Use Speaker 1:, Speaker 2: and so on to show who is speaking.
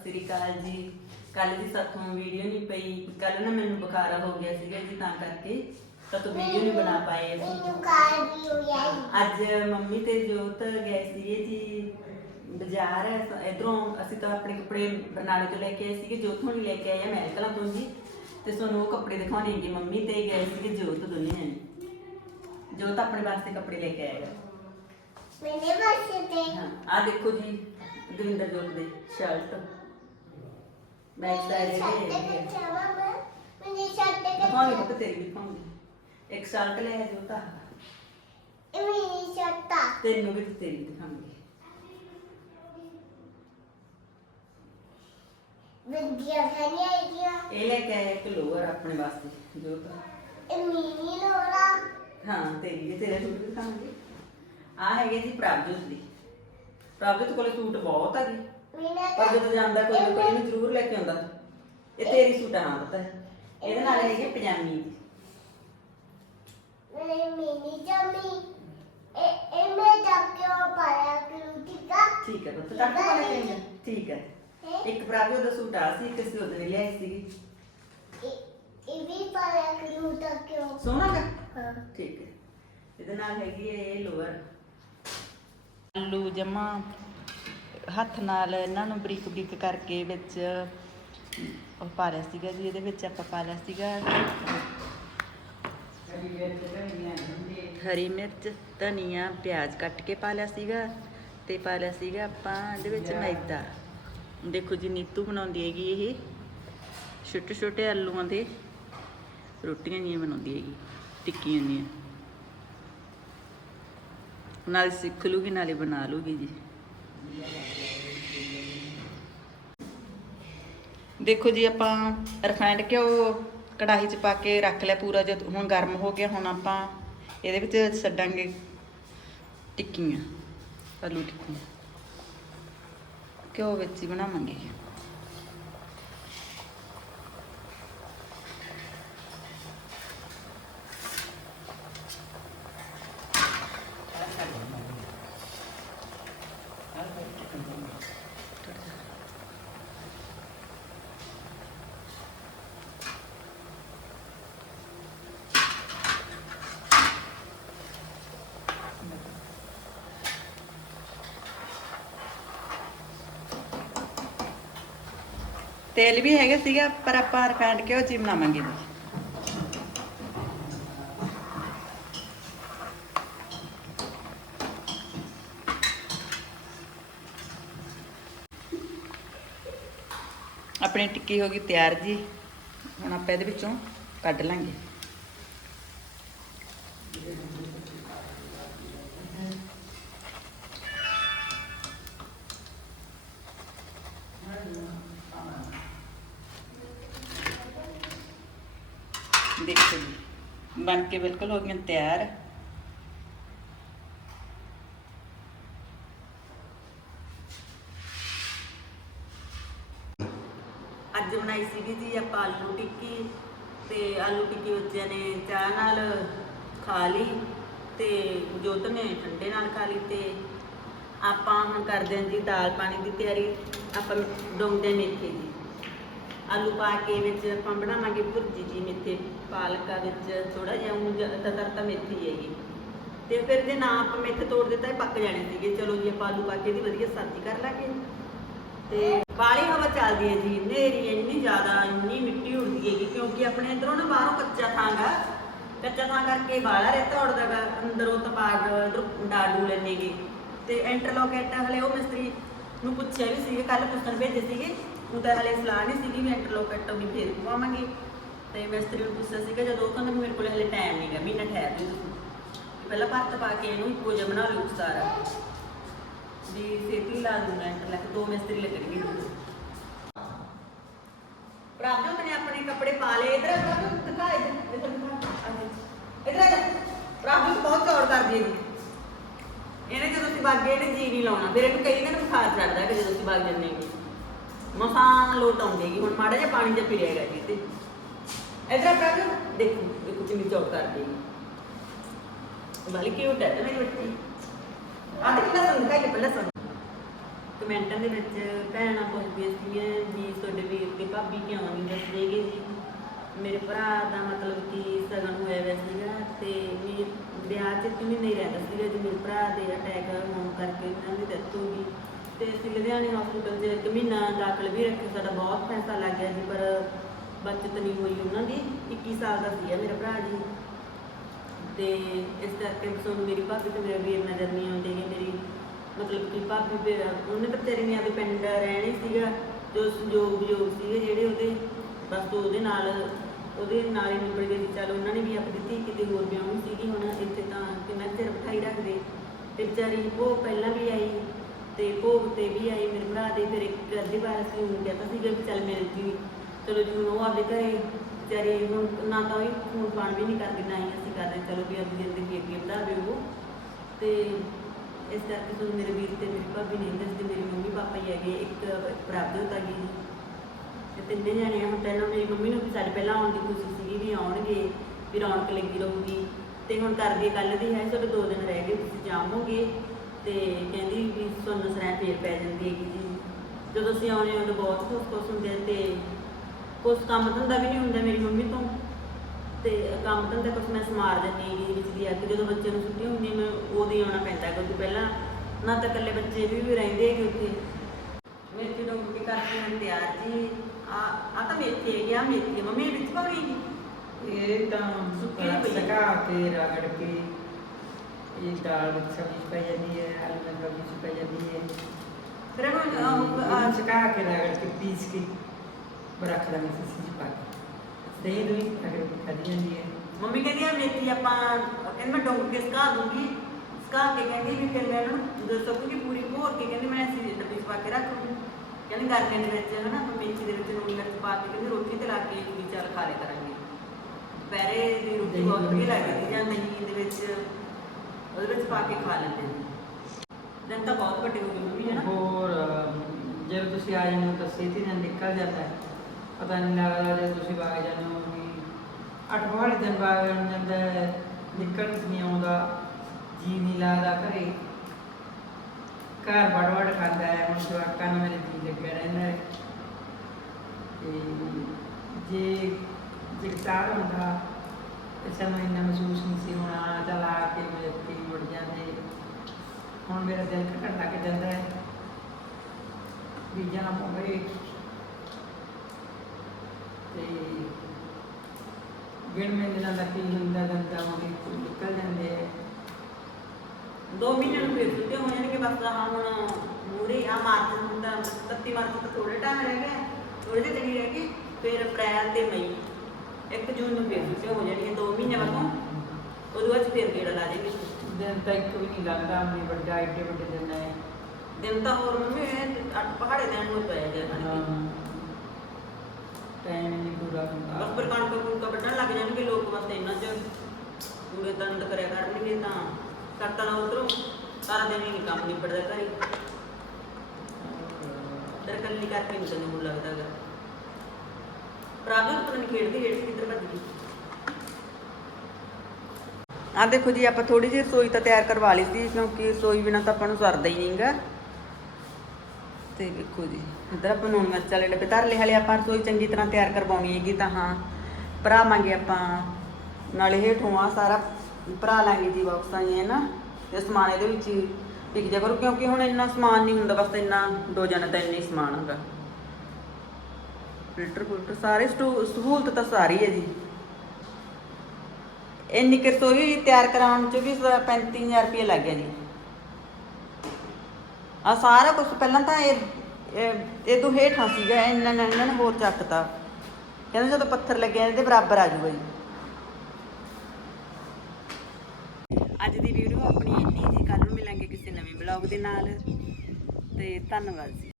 Speaker 1: ਸਤਿ ਸ੍ਰੀ ਅਕਾਲ ਜੀ। ਕੱਲ ਦੀ ਸਾਥੋਂ ਵੀਡੀਓ ਨਹੀਂ ਪਈ। ਕੱਲ ਨਾ ਮੈਨੂੰ ਬੁਖਾਰਾ ਹੋ ਗਿਆ ਸੀਗਾ ਜੀ ਤਾਂ ਕਰਕੇ ਤਾਂ ਤੋਂ ਵੀਡੀਓ ਨਹੀਂ ਬਣਾ ਪਾਏ ਅਸੀਂ।
Speaker 2: ਮੈਨੂੰ ਕਾਰ ਵੀ ਹੋਇਆ
Speaker 1: ਅੱਜ ਮੰਮੀ ਤੇ ਜੋਤ ਗਏ ਸੀਗੇ ਜੀ ਬਾਜ਼ਾਰ। ਇਧਰੋਂ ਅਸੀਂ ਤਾਂ ਆਪਣੇ ਕੱਪੜੇ ਬਰਨਾਲੇ ਤੋਂ ਲੈ ਕੇ ਆਏ ਸੀਗੇ ਜੋਤ ਹੁਣੀ ਲੈ ਕੇ ਆਏ ਆ ਮਹਿਲ ਕਲਾਂ ਤੋਂ ਜੀ। ਤੇ ਸਾਨੂੰ ਉਹ ਕੱਪੜੇ ਦਿਖਾਉਣੇ ਜੀ ਮੰਮੀ ਤੇ ਗਏ ਸੀਗੇ ਜੋਤ ਦੋਨੇ ਜਣੇ। ਜੋਤ ਆਪਣੇ ਵਾਸਤੇ ਕੱਪੜੇ ਲੈ ਕੇ ਆਏਗਾ
Speaker 2: ਮੈਨੇ ਵਾਸਤੇ
Speaker 1: ਹਾਂ ਆ ਦੇਖੋ ਜੀ ਦਵਿੰਦਰ ਜੋਤ ਦੇ ਸ਼ਰਟ ਇਹ ਪੁੱਤ ਤੇਰੀ ਦਿਖਾਉਂਗੀ।
Speaker 2: ਇਹ
Speaker 1: ਤੈਨੂੰ ਵੀ ਤੇ ਤੇਰੀ
Speaker 2: ਵਧੀਆ ਖਾਣੀ ਆਈਆਂ
Speaker 1: ਇਹ ਲੈ ਕੇ ਆਇਆ ਇੱਕ ਲੋਅਰ ਆਪਣੇ ਵਾਸਤੇ
Speaker 2: ਇਹ ਲੋੜਾ
Speaker 1: ਹਾਂ ਤੇਰੀ ਸੂਟ ਦਿਖਾਉਂਗੀ। ਆ ਹੈਗੇ ਜੀ ਪ੍ਰਭਜੋਤ ਦੀ। ਪ੍ਰਭਜੋਤ ਕੋਲੇ ਸੂਟ ਬਹੁਤ ਆ ਜੀ। ਪਰ ਜਦੋਂ ਜਾਂਦਾ ਕੋਈ ਨਾ ਕੋਈ ਜ਼ਰੂਰ ਲੈ ਕੇ ਆਉਂਦਾ। ਇਹ ਤੇਰੀ ਸੂਟ ਆ ਹਾਂ ਪਤਾ ਹੈ। ਇਹਦੇ ਨਾਲ ਹੈਗੀ ਪਜਾਮੀ। ਜੀ
Speaker 2: ਮੈਨੇ ਮੇਰੀ ਜਮੀ। ਇਹ ਇਹ ਮੈਂ ਡੱਕਿਓ ਪਾਇਆ ਕਰੂ ਟਿਕਾ
Speaker 1: ਠੀਕ ਹੈ ਪੁੱਤ ਟੱਕ ਵਾਲੇ ਚਾਹੀਦੇ ਠੀਕ ਹੈ। ਇੱਕ ਦਾ ਸੂਟ ਆ ਸੀ ਇੱਕ ਅਸੀਂ ਉਹਦੇ ਲਈ
Speaker 2: ਵੀ ਕਰੂ ਟੱਕਿਓ
Speaker 1: ਸੋਹਣਾ
Speaker 2: ਹਾਂ।
Speaker 1: ਠੀਕ ਹੈ। ਇਹਦੇ ਨਾਲ ਹੈਗੀ ਹੈ ਇਹ ਲੋਅਰ ਆਲੂ ਜਮਾ। ਹੱਥ ਨਾਲ ਇਹਨਾਂ ਨੂੰ ਬਰੀਕ ਬਰੀਕ ਕਰਕੇ ਵਿੱਚ ਉਹ ਪਾ ਲਿਆ ਸੀਗਾ ਜੀ ਇਹਦੇ ਵਿੱਚ ਆਪਾਂ ਪਾ ਲਿਆ ਸੀਗਾ ਹਰੀ ਮਿਰਚ ਧਨੀਆ ਪਿਆਜ਼ ਕੱਟ ਕੇ ਪਾ ਲਿਆ ਸੀਗਾ ਤੇ ਪਾ ਲਿਆ ਸੀਗਾ ਆਪਾਂ ਇਹਦੇ ਵਿੱਚ ਮੈਦਾ। ਦੇਖੋ ਜੀ ਨੀਤੂ ਬਣਾਉਂਦੀ ਹੈਗੀ ਇਹ। ਛੋਟੇ ਛੋਟੇ ਆਲੂਆਂ ਦੇ ਰੋਟੀਆਂ ਜਿਹੀਆਂ ਬਣਾਉਂਦੀ ਹੈਗੀ ਟਿੱਕੀਆਂ ਦੀਆਂ ਨਾਲ ਸਿੱਖ ਲੂਗੀ ਨਾਲੇ ਬਣਾ ਲੂਗੀ ਜੀ। ਦੇਖੋ ਜੀ, ਆਪਾਂ ਰਿਫਾਈਂਡ ਘਿਓ ਕੜਾਹੀ 'ਚ ਪਾ ਕੇ ਰੱਖ ਲਿਆ ਪੂਰਾ, ਜਦ ਹੁਣ ਗਰਮ ਹੋ ਗਿਆ, ਹੁਣ ਆਪਾਂ ਇਹਦੇ ਵਿੱਚ ਛੱਡਾਂਗੇ ਟਿੱਕੀਆਂ, ਆਲੂ ਟਿੱਕੀਆਂ। ਘਿਓ ਵਿੱਚ ਹੀ ਬਣਾਵਾਂਗੇ। ਤੇਲ ਵੀ ਹੈਗਾ ਸੀਗਾ, ਪਰ ਆਪਾਂ ਰਿਫਾਈਂਡ ਘਿਓ 'ਚ ਬਣਾਵਾਂਗੇ। ਜੀ ਆਪਣੀ ਟਿੱਕੀ ਹੋ ਗਈ ਤਿਆਰ ਜੀ। ਹੁਣ ਆਪਾਂ ਇਹਦੇ ਵਿੱਚੋਂ ਕੱਢ ਲਾਂਗੇ। ਦੇਖੋ ਜੀ। ਬਣ ਕੇ ਬਿਲਕੁਲ ਹੋ ਗਈਆਂ ਤਿਆਰ। ਅੱਜ ਬਣਾਈ ਸੀਗੀ ਜੀ ਆਪਾਂ ਆਲੂ ਟਿੱਕੀ ਤੇ ਆਲੂ ਟਿੱਕੀ ਬੱਚਿਆਂ ਨੇ ਚਾਹ ਨਾਲ ਖਾ ਲਈ ਤੇ ਜੋਤ ਨੇ ਠੰਡੇ ਨਾਲ ਖਾ ਲਈ ਤੇ ਆਪਾਂ ਹੁਣ ਕਰਦੇ ਹਾਂ ਜੀ ਦਾਲ ਪਾਣੀ ਦੀ ਤਿਆਰੀ। ਆਪਾਂ ਡੋਂਗਦੇ ਮੇਥੇ ਦੀ ਆਲੂ ਪਾ ਕੇ ਵਿੱਚ ਆਪਾਂ ਬਣਾਵਾਂਗੇ ਭੁਰਜੀ ਜੀ ਮੇਥੇ, ਪਾਲਕਾ ਵਿੱਚ ਥੋੜਾ ਜਿਹਾ, ਉਂਝ ਤਤਰਤਾ ਮੇਥੀ ਹੈਗੀ। ਤੇ ਫਿਰ ਜੇ ਨਾ ਆਪਾਂ ਮੇਥੇ ਤੋੜ ਦਿੱਤਾ, ਇਹ ਪੱਕ ਜਾਣੇ ਸੀਗੇ। ਚਲੋ ਜੀ, ਆਪਾਂ ਆਲੂ ਪਾ ਕੇ ਦੀ ਵਧੀਆ ਸਬਜ਼ੀ ਕਰ ਲਾਂਗੇ। ਤੇ ਬਾਲੀ ਹਵਾ ਚੱਲਦੀ ਹੈ ਜੀ ਨੇਰੀ ਇੰਨੀ ਜ਼ਿਆਦਾ, ਇੰਨੀ ਮਿੱਟੀ ਉੜਦੀ ਹੈਗੀ, ਕਿਉਂਕਿ ਆਪਣੇ ਇਧਰੋਂ ਨਾ ਬਾਹਰੋਂ ਕੱਚਾ ਥਾਂ ਗਾ। ਕੱਚਾ ਥਾਂ ਕਰਕੇ ਬਾਲਾ ਰੇਤਾ ਉੜਦਾ ਗਾ, ਅੰਦਰੋਂ ਤਪਾਗ ਇਧਰ ਡਾਡੂ ਲੈਣੇਗੇ ਤੇ ਇੰਟਰਲੋਕੇਟ ਹਲੇ ਉਹ ਮਿਸਤਰੀ ਨੂੰ ਪੁੱਛਿਆ ਵੀ ਸੀਗੇ ਕੱਲ ਪੁੱਛਣ ਭੇਜੇ ਸੀਗੇ ਉਹ ਤਾਂ ਹਲੇ ਸਲਾਹ ਨਹੀਂ ਸੀਗੀ ਵੀ ਇੰਟਰਲੋਕੇਟ ਵੀ ਫੇਰ ਪਵਾਵਾਂਗੇ। ਤੇ ਮਿਸਤਰੀ ਨੂੰ ਪੁੱਛਿਆ ਸੀਗਾ, ਜਦੋਂ ਉਹ ਕਹਿੰਦਾ ਵੀ ਮੇਰੇ ਕੋਲ ਹਲੇ ਟਾਈਮ ਨਹੀਂਗਾ ਮਹੀਨਾ ਠਹਿਰ ਜਾਓ ਤੁਸੀਂ ਪਹਿਲਾਂ ਭਰਤ ਪਾ ਕੇ ਇਹਨੂੰ ਇੱਕੋ ਜਿਹਾ ਬਣਾ ਲਓ ਸਾਰਾ ਵੀ ਸੇਤੀ ਲਾ ਦੂੰਗਾ ਇੰਟਰਲੈਕ ਦੋ ਮਿਸਤਰੀ ਲੱਗਣਗੇ। ਪ੍ਰਾਪਤ ਨੇ ਆਪਣੇ ਕੱਪੜੇ ਪਾ ਲਏ। ਇਧਰ ਪ੍ਰਾਪਤ ਦਿਖਾ ਇਧਰ ਇਧਰ ਦਿਖਾ। ਇਧਰ ਆ ਜਾ। ਪ੍ਰਾਪਤ ਬਹੁਤ ਚੌੜ ਕਰਦੀ ਹੈ ਜੀ ਇਹਨੇ ਜਦੋਂ ਅਸੀਂ ਬਾਗੇ, ਇਹਨੇ ਜੀ ਨਹੀਂ ਲਾਉਣਾ। ਫਿਰ ਇਹਨੂੰ ਕਈ ਦਿਨ ਬੁਖਾਰ ਚੜਦਾ ਕਿ ਜਦੋਂ ਅਸੀਂ ਬਾਗ ਜੰਨੇ ਮਸਾਂ ਲੋਟ ਆਉਂਦੇਗੀ ਹੁਣ ਮਾੜਾ ਜਿਹਾ ਪਾਣੀ ਜਿਹਾ ਪੀ ਹੈਗਾ ਜੀ ਤੇ। ਇਧਰ ਪ੍ਰਭ, ਦੇਖੋ ਇਹ ਕੁਝ ਨਹੀਂ ਚੌਕ ਕਰ ਬਲਕਿ ਕਿਊਟ ਹੈ ਤੇ ਬੱਚੀ। ਆ ਤੇ ਕਿੰਨਾ ਸੰਗਾ ਹੀ ਪਹਿਲਾਂ ਸੰਗ ਕਮੈਂਟਾਂ ਦੇ ਵਿੱਚ ਭੈਣਾਂ ਪੁੱਛਦੀਆਂ ਸੀਗੀਆਂ ਵੀ ਤੁਹਾਡੇ ਵੀਰ ਤੇ ਭਾਬੀ ਕਿਉਂ ਨਹੀਂ ਦੱਸਦੇਗੇ ਜੀ। ਮੇਰੇ ਭਰਾ ਦਾ ਮਤਲਬ ਕਿ ਸਗਨ ਹੋਇਆ ਹੋਇਆ ਸੀਗਾ ਤੇ ਵੀ ਵਿਆਹ 'ਚ ਕਿਵੇਂ ਨਹੀਂ ਰਹਿੰਦਾ ਜੀ ਮੇਰੇ ਭਰਾ ਦੇ ਅਟੈਕ ਹੋਣ ਕਰਕੇ ਉਹਨਾਂ ਦੀ ਡੈਥ ਤੇ ਅਸੀਂ ਲੁਧਿਆਣੇ ਹਸਪੀਟਲ 'ਚ ਇੱਕ ਮਹੀਨਾ ਦਾਖਲ ਵੀ ਰੱਖੇ ਸਾਡਾ ਬਹੁਤ ਪੈਸਾ ਲੱਗ ਗਿਆ ਜੀ, ਪਰ ਬਚਤ ਨਹੀਂ ਹੋਈ ਉਹਨਾਂ ਦੀ 21 ਸਾਲ ਦਾ ਸੀ ਮੇਰਾ ਭਰਾ ਜੀ। ਤੇ ਇਸ ਕਰਕੇ ਸਾਨੂੰ ਮੇਰੀ ਭਾਬੀ ਤੇ ਮੇਰਾ ਵੀਰ ਨਜ਼ਰ ਨਹੀਂ ਆਉਂਦੇ ਗੇ ਮੇਰੀ ਮਤਲਬ ਕਿ ਭਾਬੀ ਵੀ ਉਹਨੇ ਤਾਂ ਨੇ ਆਪਦੇ ਪਿੰਡ ਰਹਿਣਾ ਸੀਗਾ, ਜੋ ਸੰਜੋਗ ਵਿਜੋਗ ਸੀਗੇ ਜਿਹੜੇ ਉਹਦੇ, ਬਸ ਉਹਦੇ ਨਾਲ ਉਹਦੇ ਨਾਲ ਹੀ ਨਿਬੜ ਗਏ ਸੀ। ਚੱਲ ਉਹਨਾਂ ਨੇ ਵੀ ਆਪਣੀ ਧੀ ਕਿਤੇ ਹੋਰ ਵਿਆਹਣੀ ਸੀਗੀ, ਹੁਣ ਇੱਥੇ ਤਾਂ ਕਿੰਨਾ ਚਿਰ ਬਿਠਾਈ ਰੱਖਦੇ। ਤੇ ਵਿਚਾਰੀ ਉਹ ਪਹਿਲਾਂ ਵੀ ਆਈ ਤੇ ਭੋਗ ਤੇ ਵੀ ਆਈ, ਮੇਰੇ ਭਰਾ ਦੇ, ਫਿਰ ਇੱਕ ਅੱਧੀ ਵਾਰ ਅਸੀਂ ਉਹਨੂੰ ਕਹਿੰਦਾ ਸੀਗਾ ਵੀ ਚੱਲ ਮੇਰੇ ਜੀ ਚਲੋ ਜੀ, ਹੁਣ ਉਹ ਆਪਦੇ ਘਰੇ ਵਿਚਾਰੀ ਹੁਣ ਨਾ ਤਾਂ ਉਹ ਫੋਨ ਫਾਨ ਵੀ ਨਹੀਂ ਕਰਦੇ, ਨਾ ਹੀ ਅਸੀਂ ਕਰਦੇ, ਚਲੋ ਵੀ ਆਪਣੀ ਜ਼ਿੰਦਗੀ ਅੱਗੇ ਵਧਾਵੇ ਉਹ। ਤੇ ਇਸ ਕਰਕੇ ਤੁਹਾਨੂੰ ਮੇਰੇ ਵੀਰ ਤੇ ਮੇਰੀ ਭਾਬੀ ਨਹੀਂ ਦੱਸਦੇ ਮੇਰੇ ਮੰਮੀ ਪਾਪਾ ਹੀ ਹੈਗੇ, ਇੱਕ ਪ੍ਰਾਪਤ ਹੈਗੀ ਜੀ। ਤੇ ਤਿੰਨੇ ਜਾਣੇ ਹੁਣ ਪਹਿਲਾਂ ਮੇਰੀ ਮੰਮੀ ਨੂੰ ਵੀ ਸਾਡੇ ਪਹਿਲਾਂ ਆਉਣ ਦੀ ਖੁਸ਼ੀ ਸੀਗੀ ਵੀ ਆਉਣਗੇ, ਵੀ ਰੌਣਕ ਲੱਗੀ ਰਹੂਗੀ। ਤੇ ਹੁਣ ਕਰਦੀ ਕੱਲ ਦੀ ਹੈ, ਤੁਹਾਡੇ ਦੋ ਦਿਨ ਰਹਿ ਗਏ, ਤੁਸੀਂ ਜਾਵੋਗੇ ਤੇ ਕਹਿੰਦੀ ਵੀ ਤੁਹਾਨੂੰ ਸਰਾਂ ਫੇਰ ਪੈ ਜਾਂਦੀ ਹੈਗੀ ਜੀ। ਜਦੋਂ ਅਸੀਂ ਆਉਣੇ ਉਦੋਂ ਬਹੁਤ ਖੁਸ਼ ਖੁਸ਼ ਹੁੰਦੇ ਤੇ ਕੁਛ ਕੰਮ ਧੰਦਾ ਵੀ ਨਹੀਂ ਹੁੰਦਾ ਮੇਰੀ ਮੰਮੀ ਤੋਂ। ਤੇ ਕੰਮ ਧੰਦਾ ਕੁਛ ਮੈਂ ਸਮਾਰ ਦਿੰਦੀ ਹੈਗੀ ਵਿੱਚ ਦੀ ਕੇ ਜਦੋਂ ਬੱਚੇ ਨੂੰ ਛੁੱਟੀ ਹੁੰਦੀ ਮੈਂ ਹੀ ਆਉਣਾ ਪੈਂਦਾ ਕਿਉਂਕਿ ਪਹਿਲਾਂ ਨਾ ਤਾਂ ਇਕੱਲੇ ਬੱਚੇ ਵੀ ਵੀ ਰਹਿੰਦੇ ਹੈਗੇ ਉੱਥੇ। ਮੇਥੀ ਡੋਂਗ ਕੇ ਕਰਕੇ ਮੈਂ ਤਿਆਰ ਜੀ। ਆ ਆ ਤਾਂ ਮੇਥੀ ਹੈਗੀ ਆ ਮੇਥੀ। ਮੰਮੀ ਵਿੱਚ ਪਾਉਣੀ
Speaker 3: ਇਹ ਤਾਂ
Speaker 1: ਸੁੱਕੀ ਪਈ।
Speaker 3: ਸਕਾ ਕੇ ਰਗੜ ਕੇ ਇਹ ਦਾਲ ਵਿੱਚ ਸਬਜ਼ੀ ਪੈ ਜਾਂਦੀ ਹੈ ਆਲੂ ਨਾਲ ਸਬਜ਼ੀ ਪੈ ਜਾਂਦੀ ਹੈ
Speaker 1: ਫਿਰ ਇਹਨੂੰ
Speaker 3: ਇਹਨੂੰ ਸਕਾ ਕੇ ਰਗੜ ਕੇ ਪੀਸ ਕੇ ਰੱਖ ਲਾਂਗੇ ਸੀ ਜੀ ਪਾ ਕੇ ਦਹੀਂ ਰਗੜ ਕੇ ਖਾਧੀ ਜਾਂਦੀ ਹੈ
Speaker 1: ਮੰਮੀ ਕਹਿੰਦੀ ਆ ਮੇਥੀ ਆਪਾਂ ਕਹਿੰਦੀ ਮੈਂ ਡੋਂਗ ਕੇ ਸੁਕਾ ਦੂੰਗੀ ਸੁਕਾ ਕੇ ਕਹਿੰਦੀ ਵੀ ਫਿਰ ਮੈਂ ਇਹਨੂੰ ਦੱਸੋ ਕਿ ਪੂਰੀ ਭੋਰ ਕੇ ਕਹਿੰਦੀ ਮੈਂ ਅਸੀਂ ਡੱਬੇ 'ਚ ਪਾ ਕੇ ਰੱਖ ਦੂੰਗੀ ਕਹਿੰਦੀ ਗਰਮੀਆਂ ਦੇ ਵਿੱਚ ਹਨਾ ਮੇਥੀ ਦੇ ਵਿੱਚ ਨੂਨ ਮਿਰਚ ਪਾ ਕੇ ਕਹਿੰਦੀ ਰੋਟੀ ਤੇ ਲਾ ਕੇ ਵੀ ਚੱਲ ਖਾ ਲਿਆ ਕਰਾਂਗੇ ਦੁਪਹਿਰੇ ਦੀ ਰੋਟੀ ਬਹੁਤ ਵਧੀਆ ਲੱਗਦੀ ਜਾਂ ਦਹੀਂ ਦੇ ਵਿੱਚ ਉਹਦੇ ਵਿੱਚ ਪਾ ਕੇ ਖਾ ਲੈਂਦੇ ਨੇ। ਦਿਨ ਤਾਂ ਬਹੁਤ ਵੱਡੇ ਹੋ ਗਏ ਮੰਮੀ, ਹੈ ਨਾ?
Speaker 3: ਹੋਰ ਜਦ ਤੁਸੀਂ ਆ ਜਾਂਦੇ ਹੋ ਤਾਂ ਛੇਤੀ ਨਾਲ ਨਿਕਲ ਜਾਂਦਾ ਹੈ। ਪਤਾ ਨਹੀਂ ਲੱਗਦਾ ਜਦ ਤੁਸੀਂ ਬਾਗ ਜਾਂਦੇ ਹੋ ਵੀ ਅੱਠ ਵਾਲੇ ਦਿਨ ਬਾਗ ਜਾਂਦਾ ਨਿਕਲ ਨਹੀਂ ਆਉਂਦਾ, ਜੀ ਨਹੀਂ ਲੱਗਦਾ ਘਰੇ। ਘਰ ਵੜ ਵੜ ਖਾਂਦਾ ਹੈ, ਹੁਣ ਜਵਾਕਾਂ ਨੂੰ ਮੇਰੇ ਜੀ ਲੱਗਿਆ ਰਹਿੰਦਾ ਹੈ। ਤੇ ਜੇ ਜਗਤਾਰ ਹੁੰਦਾ ਤੇ ਸਾਨੂੰ ਇੰਨਾ ਮਹਿਸੂਸ ਨਹੀਂ ਸੀ ਹੋਣਾ, ਚੱਲ ਆ ਕੇ ਮੇਰੇ ਪੀ ਮੁੜ ਜਾਂਦੇ। ਹੁਣ ਮੇਰਾ ਦਿਲ ਘਟਣ ਲੱਗ ਜਾਂਦਾ ਹੈ। ਵੀ ਜਾਣਾ ਪਵੇ ਤੇ ਗਿਣ ਮੇ ਦਿਨਾਂ ਦਾ ਕੀ ਹੁੰਦਾ, ਦੰਦਾ ਹੋਵੇ ਨਿਕਲ ਜਾਂਦੇ ਆ।
Speaker 1: ਦੋ ਮਹੀਨੇ ਨੂੰ ਫਿਰ ਛੁੱਟੇ ਹੋ ਜਾਣਗੇ ਬਸ ਆਹ ਹੁਣ ਮੂਰੇ ਆ ਮਾਰਚ ਨੂੰ 31 ਮਾਰਚ ਤੱਕ ਥੋੜੇ ਟਾਈਮ ਰਹਿ ਗਿਆ ਥੋੜੇ ਜਿਹੇ ਦਿਨ ਰਹਿ ਗਏ, ਫਿਰ ਅਪ੍ਰੈਲ ਤੇ ਮਈ। 1 ਜੂਨ ਨੂੰ ਫਿਰ ਛੁੱਟੇ ਹੋ ਜਾਣਗੀਆਂ ਦੋ ਮਹੀਨੇ ਬਾਅਦ। ਉਹਦੇ ਬਾਅਦ ਫਿਰ ਗੇੜਾ ਲਾ ਜਾਏਗੇ
Speaker 3: ਦਿਨ ਤਾਂ ਇੱਕ ਵੀ ਨਹੀਂ ਲੱਗਦਾ ਵੀ ਵੱਡਾ ਏਡੇ ਵੱਡੇ ਦਿਨ ਹੈ
Speaker 1: ਦਿਨ ਤਾਂ ਹੋਰ ਮੰਮੀ ਅੱਠ ਪਹਾੜੇ ਦੇਣ ਨੂੰ ਪੈ ਜਾਣਗੇ
Speaker 3: ਟਾਈਮ ਨਹੀਂ ਪੂਰਾ ਹੁੰਦਾ।
Speaker 1: ਬਸ ਫਿਰ ਕਣਕ ਕੁਣਕ ਵੱਢਣ ਲੱਗ ਜਾਣਗੇ ਲੋਕ ਬਸ ਇਹਨਾਂ 'ਚ ਪੂਰੇ ਦੰਦ ਕਰਿਆ ਕਰਨਗੇ ਤਾਂ। ਕਰਤਾ ਨਾ ਉਧਰੋਂ ਸਾਰਾ ਦਿਨ ਹੀ ਨਹੀਂ ਕੰਮ ਨਿਬੜਦਾ ਘਰੇ। ਦਰ ਕੱਲੀ ਕਰਕੇ ਨਹੀਂ ਤੈਨੂੰ ਹੁਣ ਲੱਗਦਾ ਗਾ ਪਤਾ ਨਹੀਂ ਖੇਡਦੀ ਖੇਡਦੀ ਕਿੱਧਰ ਭੱਜ ਗਈ ਆ ਦੇਖੋ ਜੀ, ਆਪਾਂ ਥੋੜੀ ਜਿਹੀ ਰਸੋਈ ਤਾਂ ਤਿਆਰ ਕਰਵਾ ਲਈ ਸੀ, ਕਿਉਂਕਿ ਰਸੋਈ ਬਿਨਾ ਤਾਂ ਆਪਾਂ ਨੂੰ ਸਰਦਾ ਹੀ ਨਹੀਂਗਾ ਤੇ ਵੇਖੋ ਜੀ, ਇੱਧਰ ਆਪਾਂ ਨੂਣ ਮਿਰਚ ਵਾਲੇ ਡੱਬੇ ਧਰ ਲਏ, ਹਲੇ ਆਪਾਂ ਰਸੋਈ ਚੰਗੀ ਤਰ੍ਹਾਂ ਤਿਆਰ ਕਰਵਾਉਣੀ ਹੈਗੀ ਤਾਂ ਹਾਂ, ਭਰਾਵਾਂਗੇ ਆਪਾਂ। ਨਾਲੇ ਹੇਠੋਂ ਆ ਸਾਰਾ ਭਰਾ ਲਾਂਗੇ ਜੀ ਬਾਕਸਾਂ ਹੀ ਨਾ ਤੇ ਸਮਾਨ ਇਹਦੇ ਵਿੱਚ ਹੀ ਟਿਕ ਜਾ ਕਰੂ, ਕਿਉਂਕਿ ਹੁਣ ਇੰਨਾ ਸਮਾਨ ਨਹੀਂ ਹੁੰਦਾ, ਬਸ ਇੰਨਾ ਦੋ ਜਣੇ ਤਾਂ ਇੰਨਾ ਹੀ ਸਮਾਨ ਹੁੰਦਾ। ਫਿਲਟਰ ਫਿਲਟਰ ਸਾਰੇ ਸਟੂ- ਸਹੂਲਤ ਤਾਂ ਸਾਰੀ ਹੈ ਜੀ। ਇੰਨੀ ਕੁ ਰਸੋਈ ਤਿਆਰ ਕਰਾਉਣ ਚ ਵੀ 35000 ਰੁਪਏ ਲੱਗ ਗਿਆ ਜੀ। ਆ ਸਾਰਾ ਕੁਝ ਪਹਿਲਾਂ ਤਾਂ ਇਹ, ਇਹ- ਇਹ ਤੋਂ ਹੇਠਾਂ ਸੀਗਾ, ਇਹਨਾਂ ਨੇ ਇਹਨਾਂ ਨੇ ਹੋਰ ਚੱਕਤਾ। ਕਹਿੰਦੇ ਜਦੋਂ ਪੱਥਰ ਲੱਗਿਆ, ਇਹਦੇ ਬਰਾਬਰ ਆ ਜਾਊਗਾ ਜੀ। ਅੱਜ ਦੀ ਵੀਡੀਓ ਆਪਣੀ ਇੰਨੀ ਜੀ ਕੱਲ ਨੂੰ ਮਿਲਾਂਗੇ ਕਿਸੇ ਨਵੇਂ ਬਲੌਗ ਦੇ ਨਾਲ। ਤੇ ਧੰਨਵਾਦ ਜੀ।